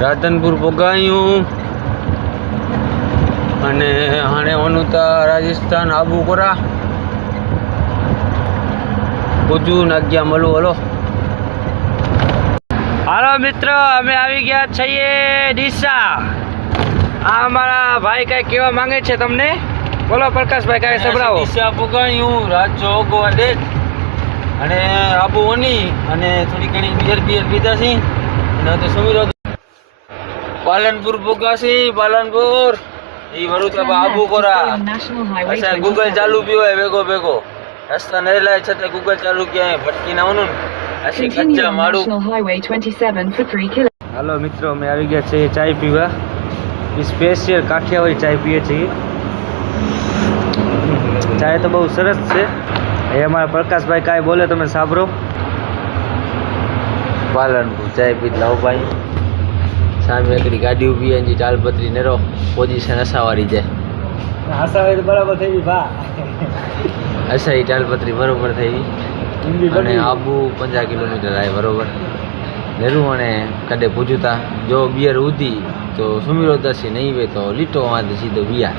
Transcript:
રાધનપુર પોગાયું અને હાણે ઓનુતા રાજસ્થાન આબુ કોરા પૂજુ નાગ્યા મળું હલો હાલો મિત્ર અમે આવી ગયા છીએ ડીસા આ અમારા ભાઈ કઈ કહેવા માંગે છે તમને બોલો પ્રકાશભાઈ કઈ સંભળાવો ડીસા પોગાયું રાજો ઓગવા ડેટ અને આબુ ઓની અને થોડી ઘણી બિયર પીધા છે અને તો સમીરો પાલનપુર પોગાસી પાલનપુર ઈ વરુતા આબુ કોરા અચ્છા ગૂગલ ચાલુ પી હોય ભેગો રસ્તા નરેલા છતાં ગૂગલ ચાલુ ક્યાંય ભટકી ના હોનું આશી કચ્ચા માડું હાલો મિત્રો અમે આવી ગયા છે ચાય પીવા સ્પેશિયલ કાઠિયાવાડી ચાય પીએ છીએ ચાય તો બહુ સરસ છે એ અમારા પ્રકાશભાઈ કાંઈ બોલે તમે સાંભળો પાલનપુર ચાય પી લાવો ભાઈ સામે એકડી ગાડી ઊભી એની ચાલપત્રી નેરો પોઝિશન હસાવારી જાય હસાવારી બરાબર થઈ ગઈ ભા હસાઈ ચાલપત્રી બરોબર થઈ ગઈ અને આબુ 50 કિલોમીટર આવે બરોબર નેરું અને કડે પૂજતા જો બિયર ઉધી તો સુમીરો દસી નહીં વે તો લીટો વાંધે સીધો બિયા